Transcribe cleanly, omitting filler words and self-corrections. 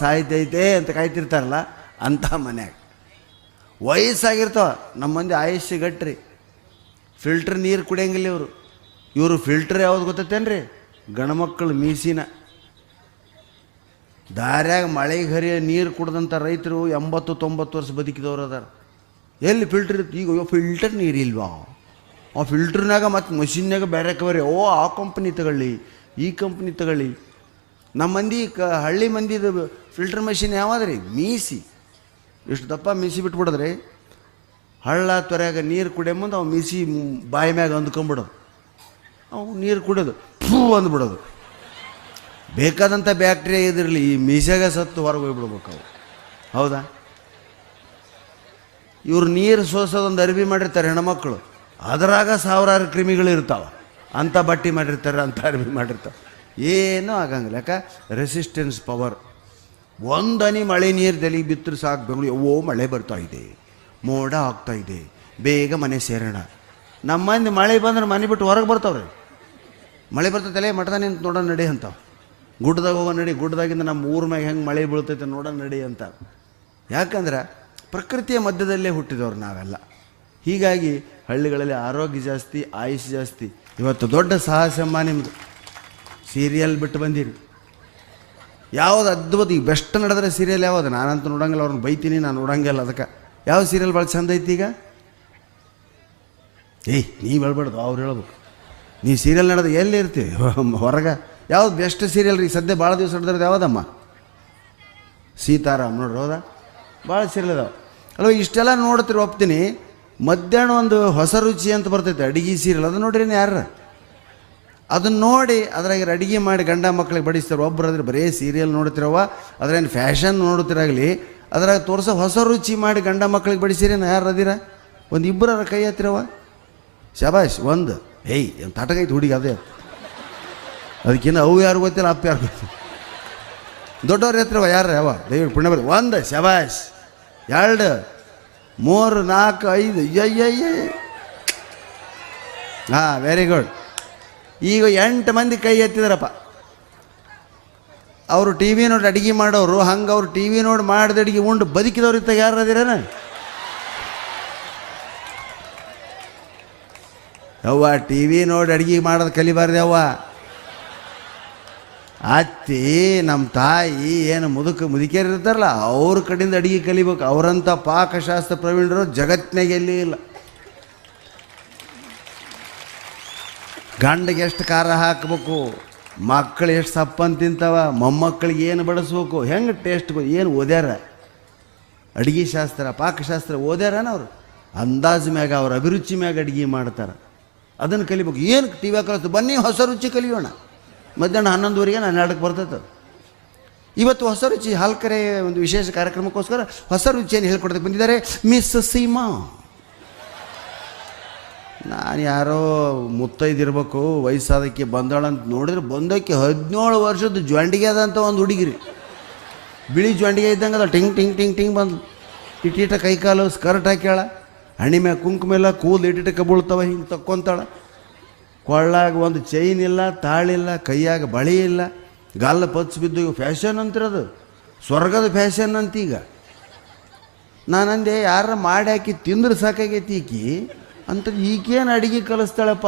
ಸಾಯ್ತೈತೆ ಅಂತ ಕಾಯ್ತಿರ್ತಾರಲ್ಲ ಅಂಥ ಮನ್ಯಾಗ ವಯಸ್ಸಾಗಿರ್ತಾವ. ನಮ್ಮ ಮಂದಿ ಆಯುಷ್ಯ ಗಟ್ರಿ, ಫಿಲ್ಟ್ರ್ ನೀರು ಕುಡಿಯಂಗಿಲ್ಲ ಇವರು ಫಿಲ್ಟ್ರ್ ಯಾವ್ದು ಗೊತ್ತೈತೇನ್ರಿ? ಗಣಮಕ್ಕಳು ಮೀಸಿನ ದಾರ್ಯಾಗ ಮಳೆಗೆ ಹರಿಯ ನೀರು ಕುಡ್ದಂಥ ರೈತರು 80-90 ವರ್ಷ ಬದುಕಿದವ್ರು ಅದಾರ. ಎಲ್ಲಿ ಫಿಲ್ಟ್ರ್ ಇರುತ್ತೆ? ಈಗ ಫಿಲ್ಟರ್ ನೀರು ಇಲ್ವಾ? ಆ ಫಿಲ್ಟ್ರ್ನಾಗ ಮತ್ತು ಮಷಿನ್ನಾಗ ಬೇರೆ ಕವರಿ, ಆ ಕಂಪ್ನಿ ತಗೊಳ್ಳಿ, ಈ ಕಂಪ್ನಿ ತಗೊಳ್ಳಿ. ನಮ್ಮ ಮಂದಿ ಹಳ್ಳಿ ಮಂದಿದು ಫಿಲ್ಟರ್ ಮಷಿನ್ ಯಾವ್ದ್ರಿ? ಮೀಸಿ ಇಷ್ಟು ದಪ್ಪ ಮೀಸಿ ಬಿಟ್ಬಿಡದ್ರಿ, ಹಳ್ಳ ತೊರೆಯಾಗ ನೀರು ಕುಡಿಯೋ ಮುಂದೆ ಅವು ಮೀಸಿ ಬಾಯಿ ಮ್ಯಾಗ ಅಂದ್ಕೊಂಬಿಡೋದು, ಅವು ನೀರು ಕುಡಿಯೋದು ಫೂ ಅಂದ್ಬಿಡೋದು. ಬೇಕಾದಂಥ ಬ್ಯಾಕ್ಟೀರಿಯಾ ಇದಿರಲಿ, ಈ ಮೀಸಾಗ ಸತ್ತು ಹೊರಗೆ ಹೋಗ್ಬಿಡ್ಬೇಕು ಅವು. ಹೌದಾ? ಇವ್ರು ನೀರು ಸೋಸೋದೊಂದು ಅರಿವಿ ಮಾಡಿರ್ತಾರೆ ಹೆಣ್ಮಕ್ಳು, ಅದರಾಗ ಸಾವಿರಾರು ಕ್ರಿಮಿಗಳು ಇರ್ತಾವೆ. ಅಂಥ ಬಟ್ಟೆ ಮಾಡಿರ್ತಾರೆ, ಅಂಥ ಅರಿವಿ ಮಾಡಿರ್ತಾವೆ, ಏನೂ ಆಗಂಗಿಲ್ಲ. ಯಾಕೆ? Resistance power. ಒಂದು ಹನಿ ಮಳೆ ನೀರು ತಲೆಗೆ ಬಿತ್ತರೆ ಸಾಕು, ಬೆಂಗಳೂರು ಮಳೆ ಬರ್ತಾಯಿದೆ, ಮೋಡ ಆಗ್ತಾಯಿದೆ, ಬೇಗ ಮನೆ ಸೇರೋಣ. ನಮ್ಮ ಮಂದಿ ಮಳೆ ಬಂದ್ರೆ ಮನೆ ಬಿಟ್ಟು ಹೊರಗೆ ಬರ್ತಾವ್ರಿ. ಮಳೆ ಬರ್ತೈತಲ್ಲ, ಮಠದ ನಿಂತು ನೋಡೋಣ ನಡಿ ಅಂತಾವೆ. ಗುಡ್ಡದಾಗ ಹೋಗೋ ನಡಿ, ಗುಡ್ಡದಾಗಿಂದ ನಮ್ಮ ಊರ ಮ್ಯಾಗ ಹೆಂಗೆ ಮಳೆ ಬೀಳ್ತೈತೆ ನೋಡೋಣ ನಡಿ ಅಂತ. ಯಾಕಂದ್ರೆ ಪ್ರಕೃತಿಯ ಮಧ್ಯದಲ್ಲೇ ಹುಟ್ಟಿದವ್ರು ನಾವೆಲ್ಲ. ಹೀಗಾಗಿ ಹಳ್ಳಿಗಳಲ್ಲಿ ಆರೋಗ್ಯ ಜಾಸ್ತಿ, ಆಯುಷ್ ಜಾಸ್ತಿ. ಇವತ್ತು ದೊಡ್ಡ ಸಾಹಸಮ್ಮ ನಿಮ್ಮದು. ಸೀರಿಯಲ್ ಬಿಟ್ಟು ಬಂದಿರಿ, ಯಾವುದು ಅದ್ಭುತ ಈಗ ಬೆಸ್ಟ್ ನಡೆದ್ರೆ ಸೀರಿಯಲ್ ಯಾವುದು? ನಾನಂತೂ ನೋಡಂಗಿಲ್ಲ, ಅವ್ರನ್ನ ಬೈತೀನಿ, ನಾನು ನೋಡಂಗಿಲ್ಲ. ಅದಕ್ಕೆ ಯಾವ ಸೀರಿಯಲ್ ಭಾಳ ಚಂದ ಐತಿ ಈಗ? ನೀವು ಹೇಳ್ಬಾರ್ದು, ಅವ್ರು ಹೇಳ್ಬೇಕು. ನೀ ಸೀರಿಯಲ್ ನಡೆದು ಎಲ್ಲಿ ಇರ್ತೀವಿ? ಹೊರಗೆ. ಯಾವ್ದು ಬೆಸ್ಟ್ ಸೀರಿಯಲ್ ರೀ ಸದ್ಯ ಭಾಳ ದಿವಸ ನಡೆದ್ರದ್ದು? ಯಾವುದಮ್ಮ? ಸೀತಾರಾಮ್ ನೋಡ್ರಿ. ಹೌದಾ? ಭಾಳ ಸೀರಿಯಲ್ ಅದಾವೆ ಅಲ್ವ? ಇಷ್ಟೆಲ್ಲ ನೋಡ್ತೀರಿ, ಒಪ್ತೀನಿ. ಮಧ್ಯಾಹ್ನ ಒಂದು ಹೊಸ ರುಚಿ ಅಂತ ಬರ್ತೈತೆ ಅಡುಗೆ ಸೀರಿಯಲ್, ಅದು ನೋಡ್ರಿ ಯಾರು? ಅದನ್ನು ನೋಡಿ ಅದ್ರಾಗ ಅಡುಗೆ ಮಾಡಿ ಗಂಡ ಮಕ್ಕಳಿಗೆ ಬಡಿಸ್ತಾರೆ. ಒಬ್ಬರಾದ್ರೆ ಬರೀ ಸೀರಿಯಲ್ ನೋಡ್ತಿರವ, ಅದ್ರೇನು ಫ್ಯಾಷನ್ ನೋಡ್ತಿರಾಗಲಿ, ಅದ್ರಾಗ ತೋರಿಸೋ ಹೊಸ ರುಚಿ ಮಾಡಿ ಗಂಡ ಮಕ್ಕಳಿಗೆ ಬಡಿಸಿರೇನು ಯಾರು ಅದಿರ? ಒಂದು ಇಬ್ಬರ ಕೈ ಹತ್ತಿರವ, ಶಬಾಷ್. ಒಂದು ತಟಗೈತೆ ಹುಡುಗಿ, ಅದೇ ಅದಕ್ಕಿಂತ ಅವು ಯಾರು ಗೊತ್ತಿಲ್ಲ, ಅಪ್ಪ ಯಾರು ಗೊತ್ತಿಲ್ಲ. ದೊಡ್ಡವ್ರ ಹತ್ರವ ಯಾರು ಯಾವ ದಯವಿಟ್ಟು ಪುಣ್ಯ ಬರ. ಒಂದು ಶಬಾಷ್, 2, 3, 4, 5. ಹಾಂ, ವೆರಿ ಗುಡ್. ಈಗ 8 ಮಂದಿ ಕೈ ಎತ್ತಿದಾರಪ್ಪ. ಅವರು ಟಿ ವಿ ನೋಡಿ ಅಡುಗೆ ಮಾಡೋರು. ಹಂಗೆ ಅವ್ರು ಟಿ ವಿ ನೋಡಿ ಮಾಡಿದ ಅಡುಗೆ ಉಂಡು ಬದುಕಿದವ್ರು ಇತ್ತಾಗ ಯಾರು ಅದಿರೇನ? ಯವ್ವ, ಟಿ ವಿ ನೋಡಿ ಅಡುಗೆ ಮಾಡೋದು ಕಲಿಬಾರ್ದು ಯವ್ವ. ಅತ್ತಿ ನಮ್ಮ ತಾಯಿ ಏನು ಮುದುಕಿಯರು ಇರ್ತಾರಲ್ಲ, ಅವ್ರ ಕಡೆಯಿಂದ ಅಡುಗೆ ಕಲಿಬೇಕು. ಅವರಂಥ ಪಾಕಶಾಸ್ತ್ರ ಪ್ರವೀಣರು ಜಗತ್ತಿನಾಗ ಎಲ್ಲಿ ಇಲ್ಲ. ಗಂಡಿಗೆ ಎಷ್ಟು ಖಾರ ಹಾಕಬೇಕು, ಮಕ್ಕಳು ಎಷ್ಟು ಸಪ್ಪನ್ನು ತಿಂತಾವ, ಮೊಮ್ಮಕ್ಕಳಿಗೆ ಏನು ಬಡಿಸ್ಬೇಕು, ಹೆಂಗೆ ಟೇಸ್ಟ್ ಏನು ಓದ್ಯಾರ? ಅಡುಗೆ ಶಾಸ್ತ್ರ, ಪಾಕಶಾಸ್ತ್ರ ಓದ್ಯಾರನ ಅವರು? ಅಂದಾಜು ಮ್ಯಾಗ, ಅವ್ರ ಅಭಿರುಚಿ ಮ್ಯಾಗ ಅಡುಗೆ ಮಾಡ್ತಾರೆ. ಅದನ್ನು ಕಲಿಬೇಕು. ಏನು ಟಿ ವಿ ಕಲಿತು? ಬನ್ನಿ ಹೊಸ ರುಚಿ ಕಲಿಯೋಣ. ಮಧ್ಯಾಹ್ನ 11:30 12ಕ್ಕೆ ಬರ್ತೈತೆ. ಇವತ್ತು ಹೊಸ ರುಚಿ ಹಾಲ್ಕರೆ ಒಂದು ವಿಶೇಷ ಕಾರ್ಯಕ್ರಮಕ್ಕೋಸ್ಕರ ಹೊಸ ರುಚಿಯನ್ನು ಹೇಳ್ಕೊಡ್ತಕ್ಕೆ ಬಂದಿದ್ದಾರೆ ಮಿಸ್ ಸೀಮಾ. ನಾನು ಯಾರೋ ಮುತ್ತೈದಿರ್ಬೇಕು, ವಯಸ್ಸಾದಕ್ಕೆ ಬಂದಾಳಂತ ನೋಡಿದ್ರೆ ಬಂದಕ್ಕೆ 17 ವರ್ಷದ ಜ್ವಾಂಡಿಗೆ ಅದಂತ ಒಂದು ಹುಡುಗಿರಿ, ಬಿಳಿ ಜ್ವಾಂಡಿಗೆ ಇದ್ದಂಗೆ ಅದ. ಟಿಂಗ್ ಟಿಂಗ್ ಟಿಂಗ್ ಟಿಂಗ್ ಬಂದು ಇಟ್ಟಿಟ ಕೈಕಾಲು ಸ್ಕರ್ಟ್ ಹಾಕ್ಯಾಳ, ಹಣಿ ಮ್ಯಾಗ ಕುಂಕುಮೆಲ್ಲ, ಕೂದಲು ಇಟ್ಟಿಟಕ್ಕೆ ಬೀಳ್ತಾವ, ಹಿಂಗೆ ತಕ್ಕೊಂತಾಳ. ಕೊಳ್ಳಾಗ ಒಂದು ಚೈನ್ ಇಲ್ಲ, ತಾಳಿಲ್ಲ, ಕೈಯಾಗ ಬಳಿ ಇಲ್ಲ, ಗಾಲ ಪಚ್ಚ ಬಿದ್ದು. ಫ್ಯಾಷನ್ ಅಂತಿರೋದು, ಸ್ವರ್ಗದ ಫ್ಯಾಷನ್ ಅಂತ. ಈಗ ನಾನಂದೆ ಯಾರ ಮಾಡಿ ಹಾಕಿ ತಿಂದ್ರೆ ಸಾಕಾಗೈತಿ ಈಕಿ ಅಂತ. ಈಗೇನು ಅಡುಗೆ ಕಲಿಸ್ತಾಳಪ್ಪ?